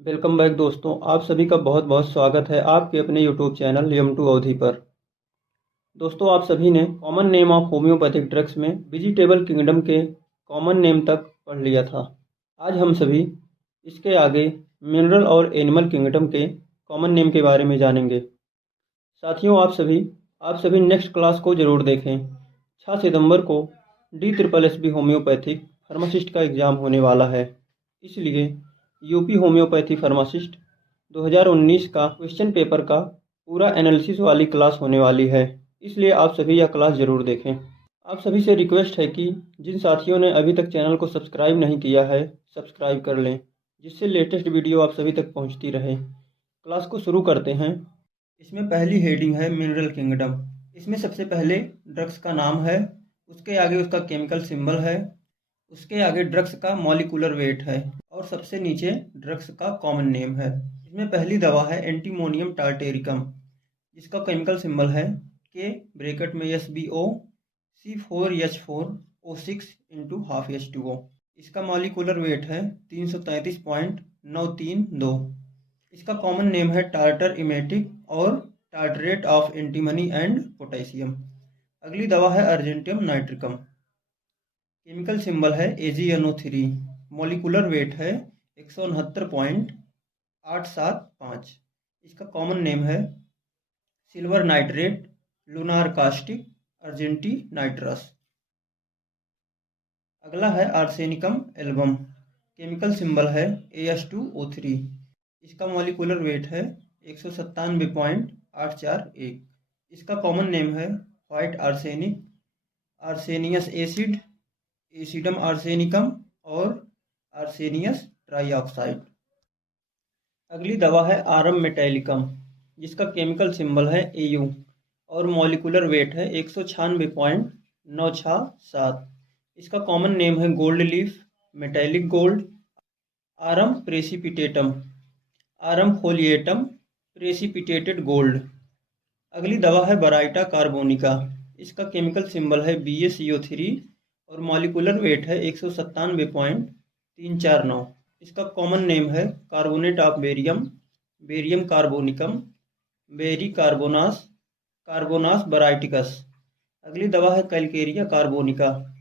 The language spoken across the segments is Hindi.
वेलकम बैक दोस्तों। आप सभी का बहुत बहुत स्वागत है आपके अपने यूट्यूब चैनल यम2 अवधि पर। दोस्तों, आप सभी ने common name of homeopathic drugs में वेजिटेबल किंगडम के कॉमन नेम तक पढ़ लिया था। आज हम सभी इसके आगे मिनरल और एनिमल किंगडम के कॉमन नेम के बारे में जानेंगे। साथियों, आप सभी नेक्स्ट क्लास को ज़रूर देखें। 6 सितंबर को DSSB होम्योपैथिक फार्मासिस्ट का एग्ज़ाम होने वाला है, इसलिए यूपी होम्योपैथी फार्मासिस्ट 2019 का क्वेश्चन पेपर का पूरा एनालिसिस वाली क्लास होने वाली है, इसलिए आप सभी यह क्लास ज़रूर देखें। आप सभी से रिक्वेस्ट है कि जिन साथियों ने अभी तक चैनल को सब्सक्राइब नहीं किया है, सब्सक्राइब कर लें, जिससे लेटेस्ट वीडियो आप सभी तक पहुंचती रहे। क्लास को शुरू करते हैं। इसमें पहली हेडिंग है मिनरल किंगडम। इसमें सबसे पहले ड्रग्स का नाम है, उसके आगे उसका केमिकल सिंबल है, उसके आगे ड्रग्स का मॉलिक्यूलर वेट है और सबसे नीचे ड्रग्स का कॉमन नेम है। इसमें पहली दवा है एंटीमोनियम टार्टेरिकम, जिसका केमिकल सिंबल है के ब्रैकेट में SbO C4H4O6 into half H2O। इसका मॉलिक्यूलर वेट है 333.932। इसका कॉमन नेम है टार्टर इमेटिक और tartrate of antimony and potassium. अगली दवा है अर्जेंटियम नाइट्रिकम, केमिकल सिंबल है AgNO3, मॉलिक्यूलर वेट है 169.875। इसका कॉमन नेम है silver nitrate, lunar caustic, argenti nitras. अगला है आर्सेनिकम एल्बम, केमिकल सिंबल है As2O3। इसका मॉलिक्यूलर वेट है 197.841। इसका कॉमन नेम है white arsenic, arsenious acid, acidum arsenicum और आर्सेनियस ट्राईऑक्साइड। अगली दवा है आरम मेटैलिकम, जिसका केमिकल सिंबल है Au और मॉलिक्यूलर वेट है 196.967। इसका कॉमन नेम है gold leaf, metallic gold, aurum precipitatum, aurum foliatum, precipitated gold. अगली दवा है बराइटा कार्बोनिका, इसका केमिकल सिंबल है BaCO3 और मॉलिक्यूलर वेट है 197.349। इसका कॉमन नेम है carbonate of barium, barium carbonicum, berry कार्बोनास, कार्बोनास बराइटिकस। अगली दवा है कैलकेरिया कार्बोनिका,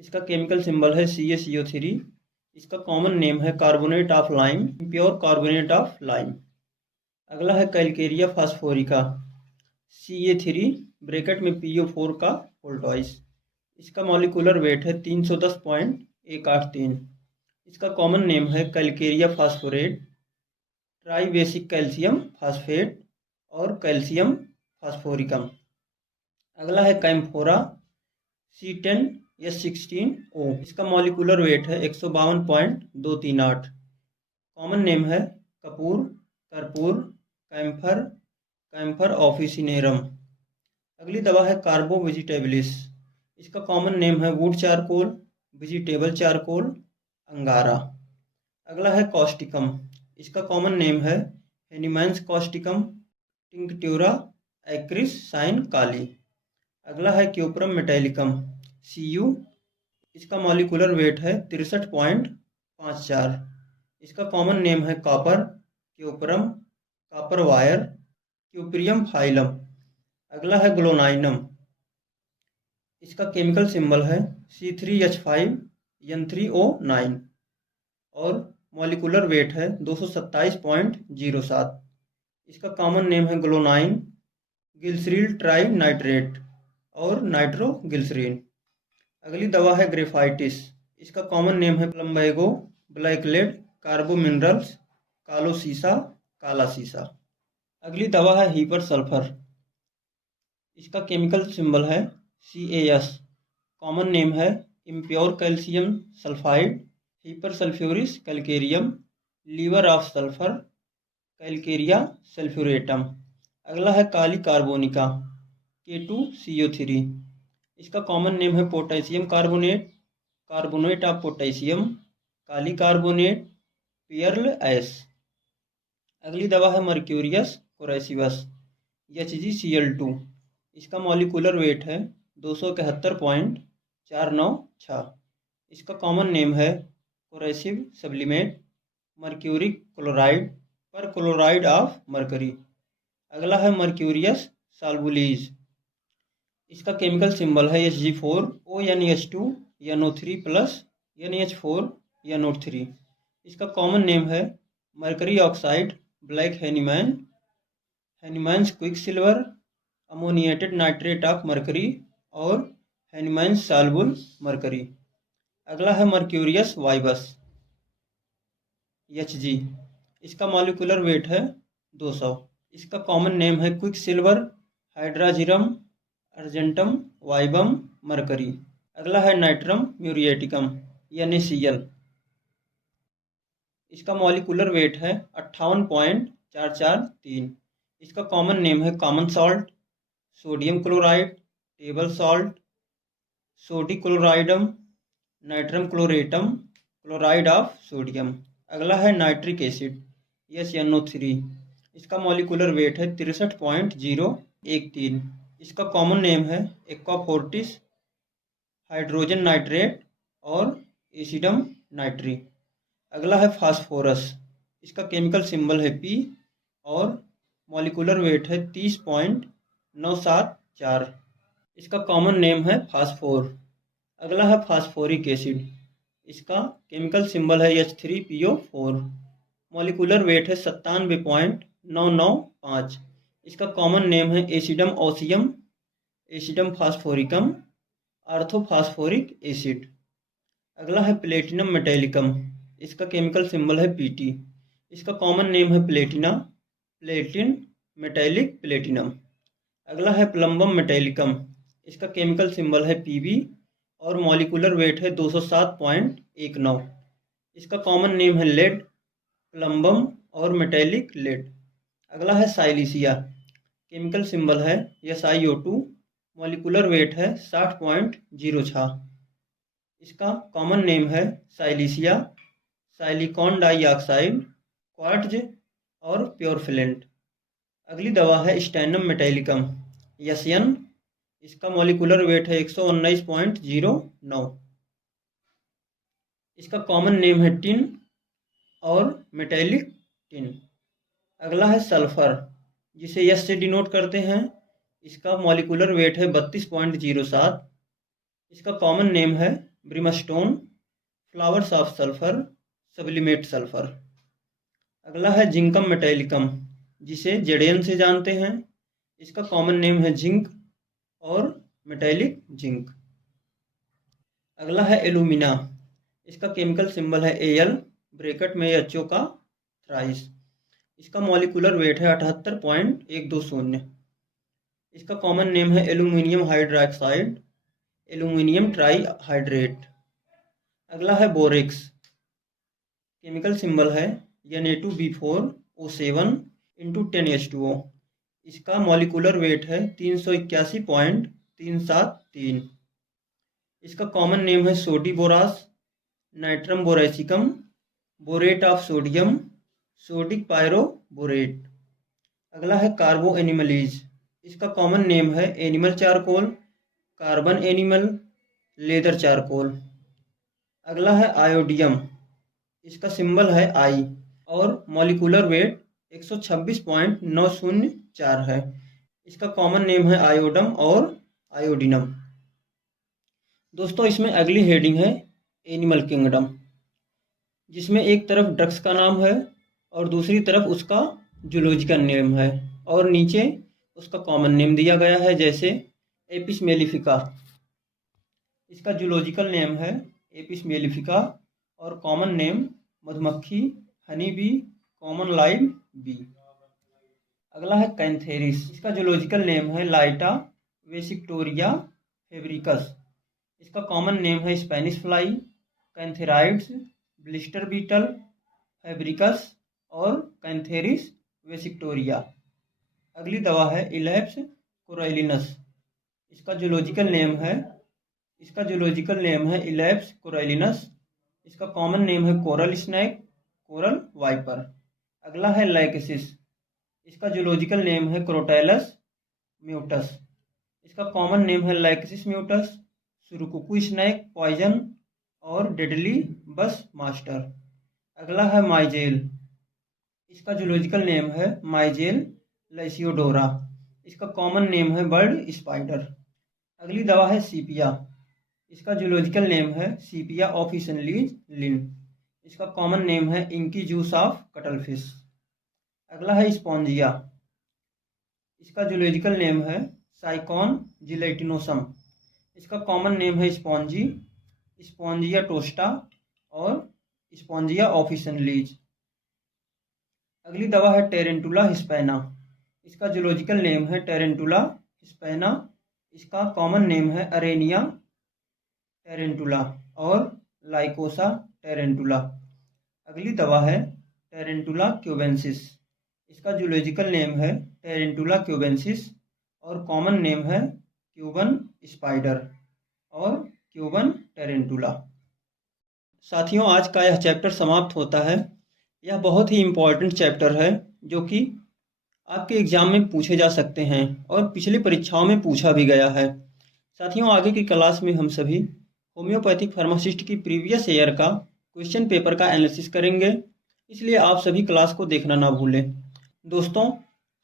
इसका केमिकल सिंबल है CaCO3। इसका कॉमन नेम है carbonate of lime, pure carbonate of lime. अगला है कैलकेरिया फास्फोरिका, Ca3 ब्रैकेट में PO4 का वोल्टॉइस। इसका मॉलिक्यूलर वेट है 310.183। इसका कॉमन नेम है calcarea phosphorate, tribasic calcium phosphate और कैल्शियम फास्फोरिकम। अगला है कैम्फोरा C10S16O। इसका मॉलिक्यूलर वेट है 152.238। कॉमन नेम है कपूर, कर्पूर, कैम्फर, कैम्फर ऑफिसिनेरम। अगली दवा है कार्बो वेजिटेबलिस, इसका कॉमन नेम है वुड चारकोल, वेजिटेबल चारकोल, अंगारा। अगला है कॉस्टिकम, इसका कॉमन नेम है हेनिमैंस कॉस्टिकम, टिंक्ट्यूरा एक्रिस साइन काली। अगला है क्यूप्रम मेटैलिकम Cu, इसका मॉलिक्यूलर वेट है 63.54। इसका कॉमन नेम है copper, cuprum, copper wire, cuprium filum. अगला है ग्लोनाइनम, इसका केमिकल सिंबल है C3H5N3O9 और मॉलिक्यूलर वेट है 227.07। इसका कॉमन नेम है ग्लोनाइन, गिल्सरील ट्राई नाइट्रेट और नाइट्रोगिल्सरीन। अगली दवा है ग्रेफाइटिस, इसका कॉमन नेम है plumbago, black lead, carbo minerals, कालो सीसा, काला सीसा। अगली दवा है हीपर सल्फर, इसका केमिकल सिंबल है CAS। कॉमन नेम है impure calcium sulphide, hepar sulphuris calcareum, liver of sulphur, calcarea sulphurata. अगला है काली कार्बोनिका K2CO3। इसका कॉमन नेम है potassium carbonate, carbonate of potassium, kali carbonate, pearl ash. अगली दवा है मर्क्यूरियस कोरेसिवस HgCl2। इसका मॉलिक्यूलर वेट है 271.496। इसका कॉमन नेम है कोरेसिव सब्लिमेट, मर्क्यूरिक क्लोराइड पर क्लोराइड ऑफ मरकरी। अगला है मर्क्यूरियस साल्बुलीज। इसका केमिकल सिंबल है Hg4 ONH2 NO3 plus NH4 NO3। इसका कॉमन नेम है mercury oxide, black Hahnemann, Hahnemann's quicksilver, ammoniated nitrate of mercury और हेनीमैन्स साल्बुल मरकरी। अगला है मर्क्यूरियस वाइबस Hg। इसका मॉलिक्यूलर वेट है 200। इसका कॉमन नेम है quicksilver, hydrargyrum, argentum, vivum, mercury. अगला है नाइट्रम म्यूरिएटिकम NaCl। इसका मॉलिक्यूलर वेट है 58.443। इसका कॉमन नेम है common salt, sodium chloride, table salt, sodii chloridum, natrum chloratum, chloride of sodium. अगला है नाइट्रिक एसिड SNO3। इसका मॉलिक्यूलर वेट है 63.013। इसका कॉमन नेम है एक्वाफोर्टिस, हाइड्रोजन नाइट्रेट और एसिडम नाइट्री। अगला है फास्फोरस। इसका केमिकल सिंबल है P और मॉलिक्यूलर वेट है 30.974। इसका कॉमन नेम है फास्फोर। अगला है फास्फोरिक एसिड। इसका केमिकल सिंबल है H3PO4। मॉलिक्यूलर वेट है 97.995। इसका कॉमन नेम है एसिडम ओसियम, एसिडम फास्फोरिकम, आर्थोफास्फोरिक एसिड। अगला है प्लेटिनम मेटेलिकम। इसका केमिकल सिंबल है Pt। इसका कॉमन नेम है प्लेटिना, प्लेटिन, मेटेलिक प्लेटिनम। अगला है प्लम्बम मेटेलिकम। इसका केमिकल सिंबल है Pb और मॉलिक्यूलर वेट है 207.19। इसका कॉमन नेम है लेड, प्लम्बम और मेटेलिक लेड। अगला है साइलिसिया। केमिकल सिंबल है SiO2। मॉलिक्यूलर वेट है 60.06। इसका कॉमन नेम है साइलिसिया, साइलिकॉन डाइऑक्साइड, क्वार्ट्ज और प्योरफिलेंट। अगली दवा है स्टैंडम मेटेलिकम SN। इसका मॉलिक्यूलर वेट है 119.09। इसका कॉमन नेम है टिन और मेटेलिक टिन। अगला है सल्फर, जिसे S से डिनोट करते हैं। इसका मॉलिक्यूलर वेट है 32.07। इसका कॉमन नेम है Brimstone, flowers of sulphur, sublimate sulphur. अगला है जिंकम मेटेलिकम, जिसे Zn से जानते हैं। इसका कॉमन नेम है जिंक और मेटेलिक जिंक। अगला है एलुमिना। इसका केमिकल सिंबल है Al, ब्रैकेट में HO का थ्राइस। इसका मॉलिक्यूलर वेट है 78.120। इसका कॉमन नेम है एल्यूमिनियम हाइड्रोक्साइड, एल्यूमिनियम ट्राईहाइड्रेट। अगला है बोरेक्स। केमिकल सिंबल है Na2B4O7 × 10H2O। इसका मॉलिक्यूलर वेट है 381.373। इसका कॉमन नेम है sodii boras, natrum boracicum, borate of sodium, sodic pyroborate. अगला है कार्बो एनिमलीज। इसका कॉमन नेम है animal charcoal, carbon animal, leather charcoal. अगला है आयोडियम। इसका सिंबल है I और मॉलिक्यूलर वेट 126.904 है। इसका कॉमन नेम है आयोडम और आयोडिनम। दोस्तों, इसमें अगली हेडिंग है एनिमल किंगडम, जिसमें एक तरफ ड्रग्स का नाम है और दूसरी तरफ उसका जूलॉजिकल नेम है और नीचे उसका कॉमन नेम दिया गया है, जैसे एपिस मेलिफिका। इसका जूलॉजिकल नेम है एपिस मेलिफिका और कॉमन नेम मधुमक्खी, honey bee, common live bee. अगला है कैंथेरिस। इसका जूलॉजिकल नेम है लाइटा वेसिक्टोरिया फेब्रिकस। इसका कॉमन नेम है Spanish fly, cantharides, blister beetle, Fabricius और कैंथेरिस वेसिक्टोरिया। अगली दवा है इलेप्स कोरैलिनस। इसका जूलॉजिकल नेम है इलेप्स कोरैलिनस। इसका कॉमन नेम है कोरल स्नैक, कोरल वाइपर। अगला है लैकेसिस। इसका जूलॉजिकल नेम है क्रोटैलस म्यूटस। इसका कॉमन नेम है लैकेसिस म्यूटस, सुरुकुकू स्नैक पॉइजन और डेडली बस मास्टर। अगला है माइजेल। इसका जूलॉजिकल नेम है माइजेल लैसियोडोरा। इसका कॉमन नेम है बर्ड स्पाइडर। अगली दवा है सीपिया। इसका जूलॉजिकल नेम है सीपिया ऑफिशियलीज लिन। इसका कॉमन नेम है इंकी जूस ऑफ कटलफिश। अगला है स्पॉन्जिया। इसका जूलॉजिकल नेम है साइकॉन जिलेटिनोसम। इसका कॉमन नेम है स्पॉन्जी, स्पॉन्जिया टोस्टा और स्पॉन्जिया ऑफिशियलीज। अगली दवा है टेरेंटुला हिस्पैना। इसका जूलॉजिकल नेम है टेरेंटुला हिस्पैना। इसका कॉमन नेम है अरेनिया टेरेंटुला और लाइकोसा टेरेंटुला। अगली दवा है टेरेंटुला क्यूबेंसिस। इसका जूलॉजिकल नेम है टेरेंटुला क्यूबेंसिस और कॉमन नेम है क्यूबन स्पाइडर और क्यूबन टेरेंटुला। साथियों, आज का यह चैप्टर समाप्त होता है। यह बहुत ही इम्पॉर्टेंट चैप्टर है जो कि आपके एग्जाम में पूछे जा सकते हैं और पिछली परीक्षाओं में पूछा भी गया है। साथियों, आगे की क्लास में हम सभी होम्योपैथिक फार्मासिस्ट की प्रीवियस ईयर का क्वेश्चन पेपर का एनालिसिस करेंगे, इसलिए आप सभी क्लास को देखना ना भूलें। दोस्तों,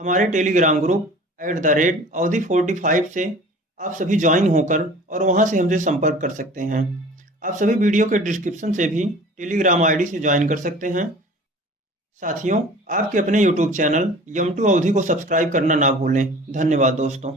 हमारे टेलीग्राम ग्रुप @Audhi45 से आप सभी ज्वाइन होकर और वहां से हमसे संपर्क कर सकते हैं। आप सभी वीडियो के डिस्क्रिप्शन से भी टेलीग्राम आईडी से ज्वाइन कर सकते हैं। साथियों, आपके अपने यूट्यूब चैनल यम2 अवधि को सब्सक्राइब करना ना भूलें। धन्यवाद दोस्तों।